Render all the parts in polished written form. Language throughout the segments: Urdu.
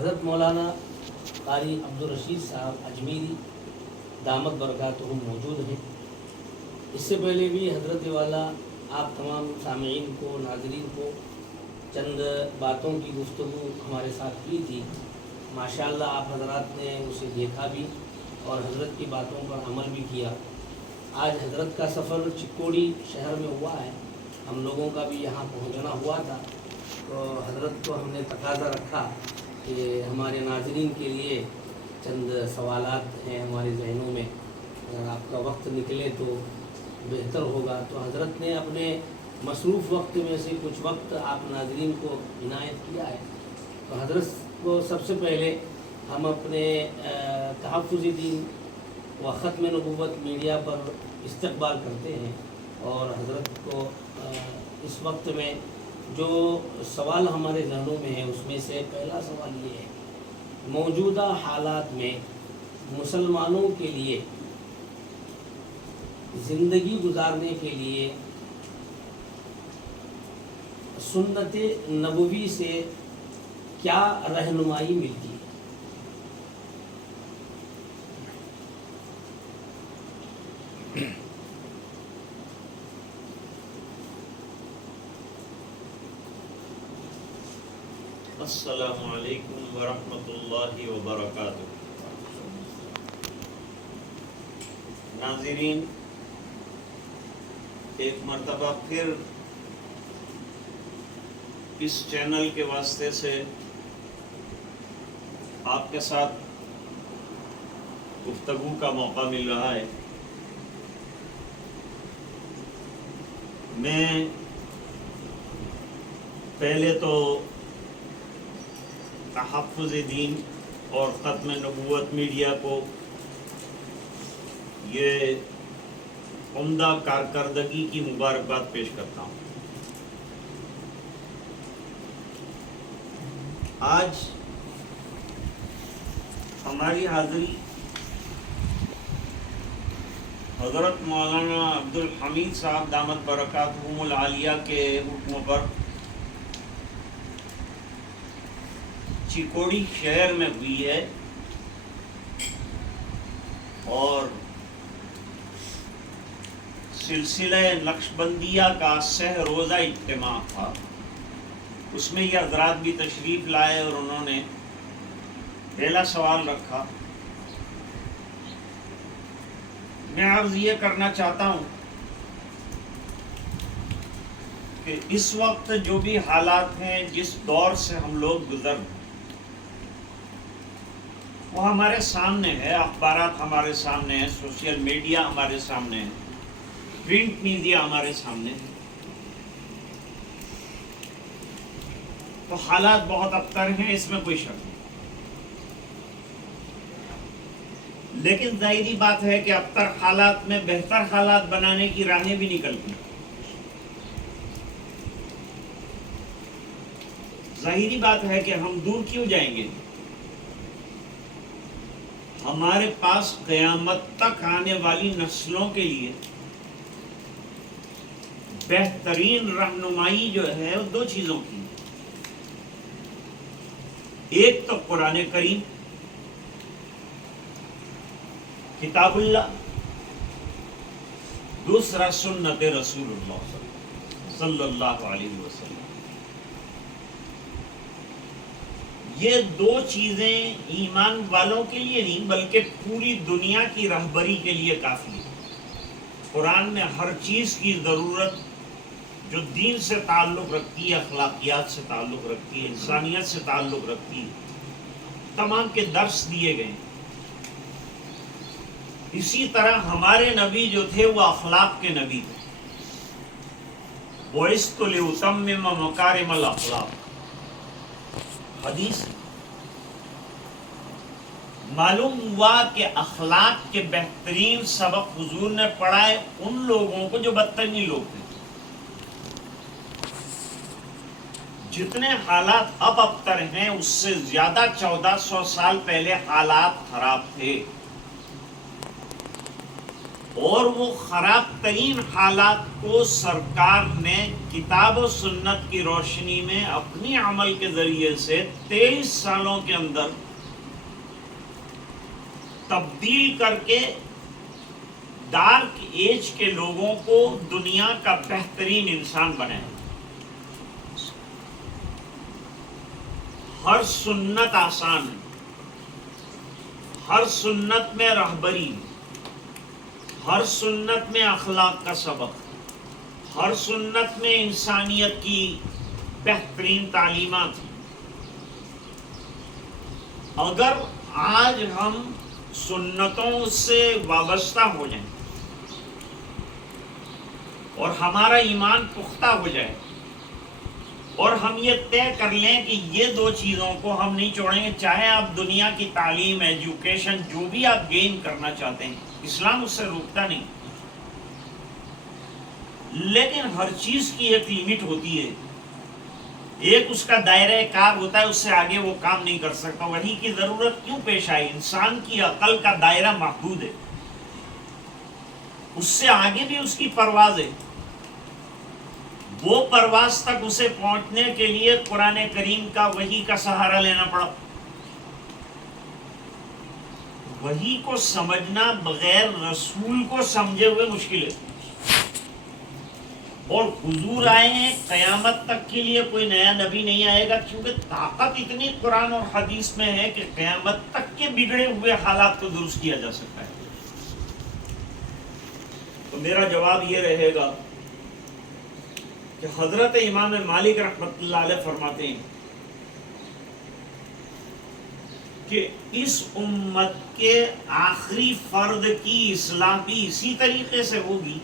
حضرت مولانا قاری عبدالرشید صاحب اجمیری دامت برکاتہم موجود ہیں۔ اس سے پہلے بھی حضرت والا آپ تمام سامعین کو، ناظرین کو چند باتوں کی گفتگو ہمارے ساتھ کی تھی۔ ماشاءاللہ آپ حضرات نے اسے دیکھا بھی اور حضرت کی باتوں پر عمل بھی کیا۔ آج حضرت کا سفر چکوڑی شہر میں ہوا ہے، ہم لوگوں کا بھی یہاں پہنچنا ہوا تھا، تو حضرت کو ہم نے تقاضا رکھا کہ ہمارے ناظرین کے لیے چند سوالات ہیں ہمارے ذہنوں میں، اگر آپ کا وقت نکلے تو بہتر ہوگا۔ تو حضرت نے اپنے مصروف وقت میں سے کچھ وقت آپ ناظرین کو عنایت کیا ہے۔ تو حضرت کو سب سے پہلے ہم اپنے تحفظ دین و ختم نبوت میڈیا پر استقبال کرتے ہیں، اور حضرت کو اس وقت میں جو سوال ہمارے ذہنوں میں ہے اس میں سے پہلا سوال یہ ہے، موجودہ حالات میں مسلمانوں کے لیے زندگی گزارنے کے لیے سنت نبوی سے کیا رہنمائی ملتی ہے؟ السلام علیکم ورحمۃ اللہ وبرکاتہ۔ ناظرین، ایک مرتبہ پھر اس چینل کے واسطے سے آپ کے ساتھ گفتگو کا موقع مل رہا ہے۔ میں پہلے تو تحفظ دین اور ختم نبوت میڈیا کو یہ عمدہ کارکردگی کی مبارکباد پیش کرتا ہوں۔ آج ہماری حاضری حضرت مولانا عبدالحمید صاحب دامت برکاتہم العالیہ کے حکم پر چکوڑی شہر میں ہوئی ہے، اور سلسلہ نقشبندیہ کا 6 روزہ اجتماع تھا۔ اس میں یہ حضرات بھی تشریف لائے اور انہوں نے پہلا سوال رکھا۔ میں عرض یہ کرنا چاہتا ہوں کہ اس وقت جو بھی حالات ہیں، جس دور سے ہم لوگ گزر رہے ہیں، وہ ہمارے سامنے ہے، اخبارات ہمارے سامنے ہیں، سوشل میڈیا ہمارے سامنے ہے، پرنٹ میڈیا ہمارے سامنے ہے۔ تو حالات بہت ابتر ہیں، اس میں کوئی شک نہیں، لیکن ظاہری بات ہے کہ ابتر حالات میں بہتر حالات بنانے کی راہیں بھی نکلتی ہیں۔ ظاہری بات ہے کہ ہم دور کیوں جائیں گے؟ ہمارے پاس قیامت تک آنے والی نسلوں کے لیے بہترین رہنمائی جو ہے وہ 2 چیزوں کی، ایک تو قرآن کریم کتاب اللہ، دوسرا سنت رسول اللہ صلی اللہ علیہ وسلم۔ یہ 2 چیزیں ایمان والوں کے لیے نہیں بلکہ پوری دنیا کی رہبری کے لیے کافی ہے۔ قرآن میں ہر چیز کی ضرورت جو دین سے تعلق رکھتی ہے، اخلاقیات سے تعلق رکھتی ہے، انسانیت سے تعلق رکھتی ہے، تمام کے درس دیے گئے ہیں۔ اسی طرح ہمارے نبی جو تھے وہ اخلاق کے نبی تھے۔ بُعِثْتُ لِأُتَمِّمَ مَكَارِمَ الْأَخْلَاقِ، حدیث معلوم ہوا کہ اخلاق کے بہترین سبق حضور نے پڑھائے ان لوگوں کو جو بدترین لوگ تھے۔ جتنے حالات اب ابتر ہیں اس سے زیادہ 1400 سال پہلے حالات خراب تھے، اور وہ خراب ترین حالات کو سرکار نے کتاب و سنت کی روشنی میں اپنی عمل کے ذریعے سے 23 سالوں کے اندر تبدیل کر کے ڈارک ایج کے لوگوں کو دنیا کا بہترین انسان بنایا. ہر سنت آسان ہے, ہر سنت میں رہبری, ہر سنت میں اخلاق کا سبق, ہر سنت میں انسانیت کی بہترین تعلیمات ہیں. اگر آج ہم سنتوں سے وابستہ ہو جائیں اور ہمارا ایمان پختہ ہو جائے اور ہم یہ طے کر لیں کہ یہ دو چیزوں کو ہم نہیں چھوڑیں گے, چاہے آپ دنیا کی تعلیم, ایجوکیشن, جو بھی آپ گین کرنا چاہتے ہیں, اسلام اس سے روکتا نہیں, لیکن ہر چیز کی ایک لیمٹ ہوتی ہے, ایک اس کا دائرہ کار ہوتا ہے, اس سے آگے وہ کام نہیں کر سکتا. وحی کی ضرورت کیوں پیش آئی؟ انسان کی عقل کا دائرہ محدود ہے, اس سے آگے بھی اس کی پرواز ہے. وہ پرواز تک اسے پہنچنے کے لیے قرآن کریم کا وحی کا سہارا لینا پڑا. وحی کو سمجھنا بغیر رسول کو سمجھے ہوئے مشکل ہے. اور حضور آئے ہیں, قیامت تک کے لیے کوئی نیا نبی نہیں آئے گا, کیونکہ طاقت اتنی قرآن اور حدیث میں ہے کہ قیامت تک کے بگڑے ہوئے حالات کو درست کیا جا سکتا ہے. تو میرا جواب یہ رہے گا کہ حضرت امام مالک رحمۃ اللہ علیہ فرماتے ہیں کہ اس امت کے آخری فرد کی اصلاح بھی اسی طریقے سے ہوگی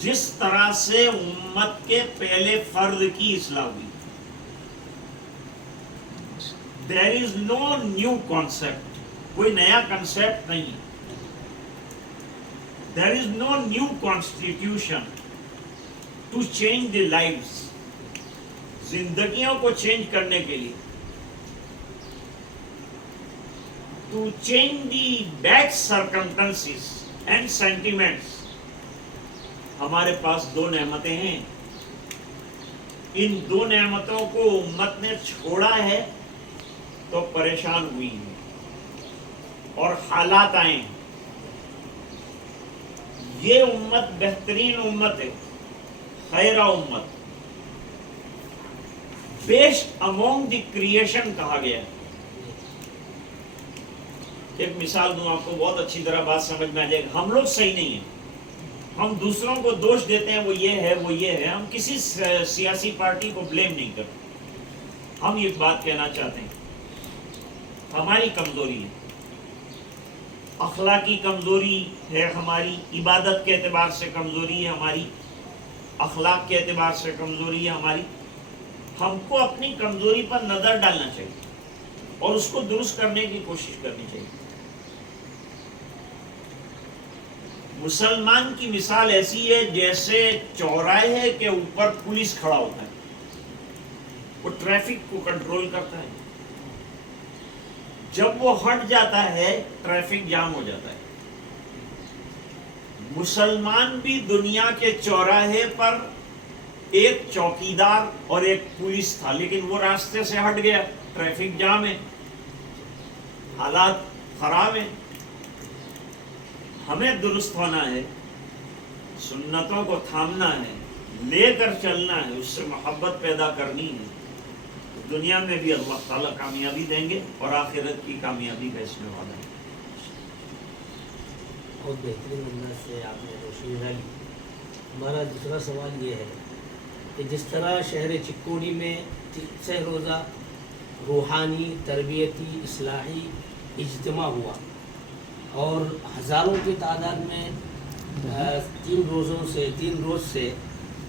جس طرح سے امت کے پہلے فرد کی اصلاح ہوئی. There is no new concept, کوئی نیا کنسیپٹ نہیں. There is no new constitution to change the lives, زندگیوں کو چینج کرنے کے لیے, to change the bad circumstances and sentiments. ہمارے پاس دو نعمتیں ہیں, ان دو نعمتوں کو امت نے چھوڑا ہے تو پریشان ہوئی ہے اور حالات آئے ہیں. یہ امت بہترین امت ہے, خیرہ امت, بیسٹ امونگ دی کریشن کہا گیا ہے. ایک مثال دوں آپ کو, بہت اچھی طرح بات سمجھ میں آ جائے گا. ہم لوگ صحیح نہیں ہیں, ہم دوسروں کو دوش دیتے ہیں, وہ یہ ہے, وہ یہ ہے. ہم کسی سیاسی پارٹی کو بلیم نہیں کرتے. ہم یہ بات کہنا چاہتے ہیں, ہماری کمزوری ہے, اخلاقی کمزوری ہے ہماری, عبادت کے اعتبار سے کمزوری ہے ہماری, اخلاق کے اعتبار سے کمزوری ہے ہماری. ہم کو اپنی کمزوری پر نظر ڈالنا چاہیے اور اس کو درست کرنے کی کوشش کرنی چاہیے. مسلمان کی مثال ایسی ہے جیسے چوراہے کے اوپر پولیس کھڑا ہوتا ہے, وہ ٹریفک کو کنٹرول کرتا ہے. جب وہ ہٹ جاتا ہے ٹریفک جام ہو جاتا ہے. مسلمان بھی دنیا کے چوراہے پر ایک چوکیدار اور ایک پولیس تھا, لیکن وہ راستے سے ہٹ گیا, ٹریفک جام ہے, حالات خراب ہیں. ہمیں درست ہونا ہے, سنتوں کو تھامنا ہے, لے کر چلنا ہے, اس سے محبت پیدا کرنی ہے. دنیا میں بھی اللہ تعالیٰ کامیابی دیں گے اور آخرت کی کامیابی کا اس میں وعدہ ہے. بہت بہترین انداز سے آپ نے روشنی ڈالی. ہمارا دوسرا سوال یہ ہے کہ جس طرح شہر چکوڑی میں 3 روزہ روحانی, تربیتی, اصلاحی اجتماع ہوا اور ہزاروں کی تعداد میں 3 روز سے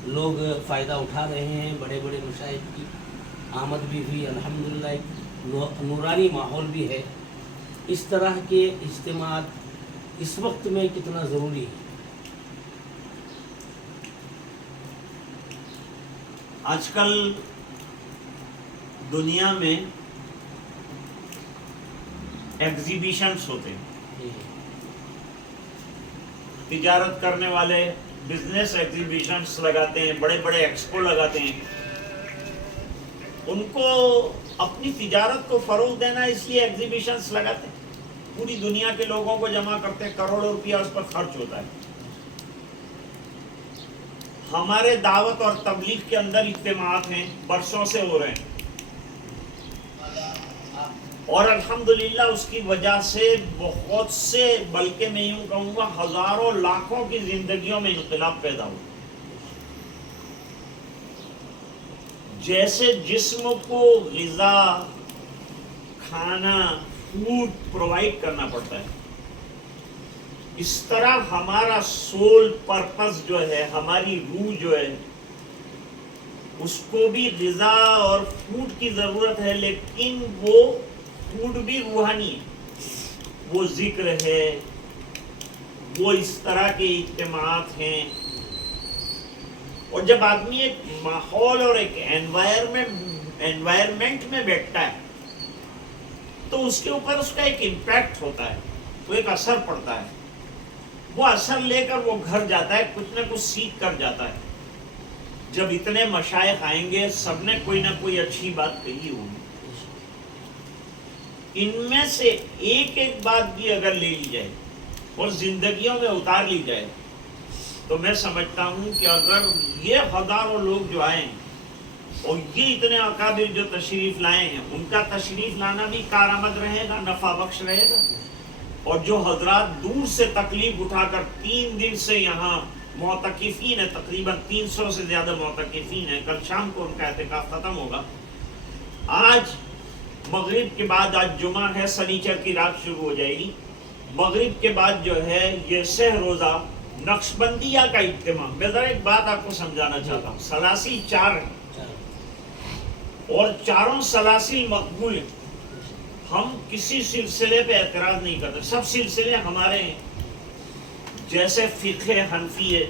لوگ فائدہ اٹھا رہے ہیں. بڑے بڑے مشائخ کی آمد بھی ہوئی, الحمدللہ ایک نورانی ماحول بھی ہے. اس طرح کے اجتماعات اس وقت میں کتنا ضروری ہے؟ آج کل دنیا میں ایگزیبیشنز ہوتے ہیں, تجارت کرنے والے بزنس ایگزیبیشنز لگاتے ہیں، بڑے بڑے ایکسپو لگاتے ہیں، ان کو اپنی تجارت کو فروغ دینا اس لیے ایگزیبیشنز لگاتے ہیں، پوری دنیا کے لوگوں کو جمع کرتے ہیں، کروڑوں روپیہ اس پر خرچ ہوتا ہے۔ ہمارے دعوت اور تبلیغ کے اندر اجتماعات ہیں، برسوں سے ہو رہے ہیں، اور الحمدللہ اس کی وجہ سے بہت سے، بلکہ میں یوں کہوں گا ہزاروں لاکھوں کی زندگیوں میں انقلاب پیدا ہوا۔ جیسے جسم کو غذا، کھانا، فوڈ پرووائڈ کرنا پڑتا ہے، اس طرح ہمارا سول پرپس جو ہے، ہماری روح جو ہے، اس کو بھی غذا اور فوڈ کی ضرورت ہے، لیکن وہ فوڈ بھی روحانی ہے، وہ ذکر ہے، وہ اس طرح کے اجتماعات ہیں۔ اور جب آدمی ایک ماحول اور ایک انوائرمنٹ میں بیٹھتا ہے تو اس کے اوپر اس کا ایک امپیکٹ ہوتا ہے، وہ ایک اثر پڑتا ہے، وہ اثر لے کر وہ گھر جاتا ہے، کچھ نہ کچھ سیکھ کر جاتا ہے۔ جب اتنے مشائخ آئیں گے، سب نے کوئی نہ کوئی اچھی بات کہی ہوگی، ان میں سے ایک ایک بات بھی اگر لے لی جائے اور زندگیوں میں اتار لی جائے تو میں سمجھتا ہوں کہ اگر یہ ہزاروں لوگ جو آئے ہیں اور یہ اتنے اکابر جو تشریف لائے ہیں، ان کا تشریف لانا بھی کارآمد رہے گا، نفع بخش رہے گا، اور جو حضرات دور سے تکلیف اٹھا کر 3 دن سے یہاں معتکفین ہیں، تقریباً 300 سے زیادہ معتکفین ہیں، کل شام کو ان کا اعتکاف ختم ہوگا، آج مغرب کے بعد، آج جمعہ ہے، سنیچر کی رات شروع ہو جائے گی، مغرب کے بعد جو ہے یہ سہ روزہ نقشبندیہ کا اجتماع۔ میں ذرا ایک بات آپ کو سمجھانا چاہتا ہوں، سلاسل 4 ہیں اور چاروں سلاسل مقبول ہیں، ہم کسی سلسلے پہ اعتراض نہیں کرتے، سب سلسلے ہمارے ہیں، جیسے فقہ حنفی ہے،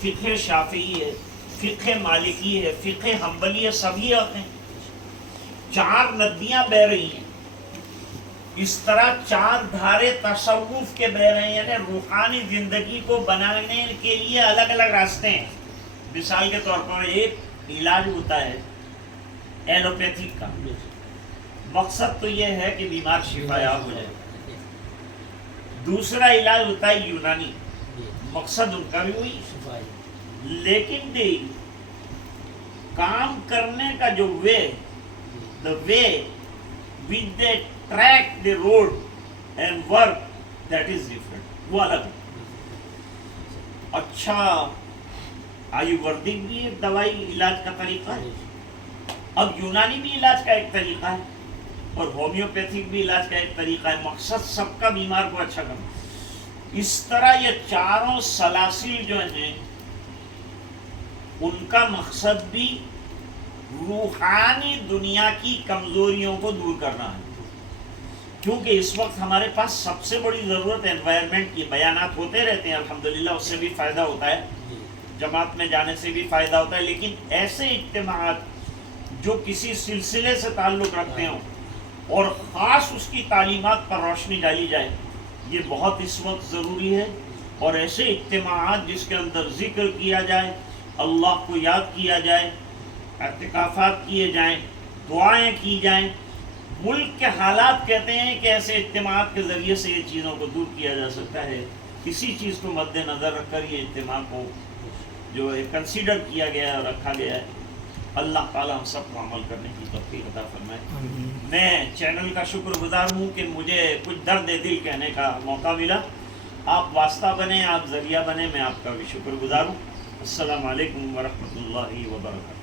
فقہ شافعی ہے، فقہ مالکی ہے، فقہ حنبلی ہے، سبھی آتے ہیں، 4 ندیاں بہ رہی ہیں، اس طرح 4 دھارے تصوف کے بہ رہے ہیں، یعنی روحانی زندگی کو بنانے کے لیے الگ الگ راستے ہیں۔ مثال کے طور پر ایک علاج ہوتا ہے ایلوپیتھک کا، مقصد تو یہ ہے کہ بیمار شفا یاب ہو جائے، دوسرا علاج ہوتا ہے یونانی، مقصد ان کا بھی وہی، لیکن دیکھ کام کرنے کا جو وے، the way which they track the road and work, that is different، وہ الگ ہے۔ اچھا آیورویدک بھی ایک دوائی علاج کا طریقہ ہے، اب یونانی بھی علاج کا ایک طریقہ ہے، اور ہومیوپیتھک بھی علاج کا ایک طریقہ ہے، مقصد سب کا بیمار کو اچھا کرنا۔ اس طرح یہ چاروں سلاسل جو ہیں ان کا مقصد بھی روحانی دنیا کی کمزوریوں کو دور کرنا ہے، کیونکہ اس وقت ہمارے پاس سب سے بڑی ضرورت انوائرمنٹ کی۔ بیانات ہوتے رہتے ہیں الحمدللہ، اس سے بھی فائدہ ہوتا ہے، جماعت میں جانے سے بھی فائدہ ہوتا ہے، لیکن ایسے اجتماعات جو کسی سلسلے سے تعلق رکھتے ہوں اور خاص اس کی تعلیمات پر روشنی ڈالی جائے، یہ بہت اس وقت ضروری ہے۔ اور ایسے اجتماعات جس کے اندر ذکر کیا جائے، اللہ کو یاد کیا جائے، اعتکافات کیے جائیں، دعائیں کی جائیں۔ ملک کے حالات کہتے ہیں کہ ایسے اجتماعات کے ذریعے سے یہ چیزوں کو دور کیا جا سکتا ہے۔ اسی چیز کو مد نظر رکھ کر یہ اجتماع کو جو ہے کنسیڈر کیا گیا ہے اور رکھا گیا ہے۔ اللہ تعالیٰ ہم سب کو عمل کرنے کی توفیق عطا فرمائے۔ میں چینل کا شکر گزار ہوں کہ مجھے کچھ درد دل کہنے کا موقع ملا۔ آپ واسطہ بنیں، آپ ذریعہ بنیں، میں آپ کا بھی شکر گزار ہوں۔ السلام علیکم ورحمۃ اللہ وبرکاتہ۔